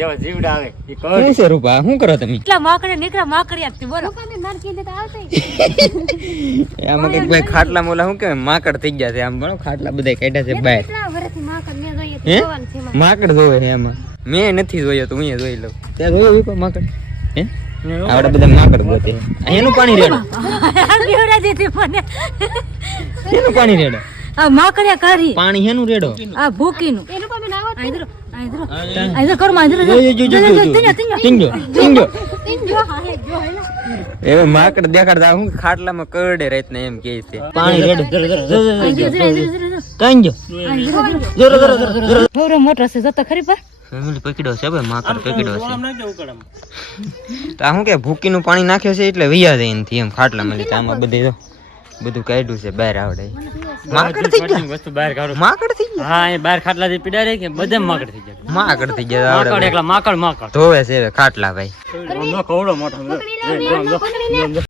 જેવા જીવડા આવે ઈ કહો શું છે રૂપા શું કરો તમે એટલા માકડે નીકળ્યા માકડિયા થી બોલો નરકી દે આવતે આમાં કઈક ભાઈ ખાટલા મોલા શું કે માકડ થઈ ગયા છે આમ બરો ખાટલા બધા કાઢ્યા છે બહાર કેટલા વર્ષથી માકડ ને જોઈએ હે? જોવાનું છે એમાં. માકડ જોવે છે એમાં મેં નથી જોયો તો હું જોઈ લઉં ત્યાં જોયો વિપા માકડ હે આવડા બધા માકડ ગોતે એનું પાણી રેડો બીવડા દેતી મને એનું પાણી રેડો આ માકડિયા કરી પાણી એનું રેડો આ ભૂકીનું એનું પણ નાવા આઈદરો આઈદરો કર માં આઈદરો ટીંગો તિંજો હા હે જો હે એ માકડ દેખાડતા હું ખાટલામાં કરડે રાત ને એમ કહે છે પાણી રેડો ટીંગો થોડો મોટો છે જતો ખરી પર ફેમિલી પકડ્યો છે ભાઈ માકડ પકડ્યો છે તો આ શું કે ભૂકીનું પાણી નાખે છે એટલે વૈયા જાય એનથી એમ ખાટલામાં લીધા આમાં બધું કાઢ્યું છે બહાર આવડે માકડ થઈ ગયા વસ્તુ બહાર કાઢો માકડ થઈ ગયા હા એ બહાર ખાટલા થી પીડા રે કે બધે માકડ થઈ ગયા માકડ થઈ ગયા માકડ આવડે એકલા માકડ ધોવે છે હવે ખાટલા ભાઈ કવડો મોટો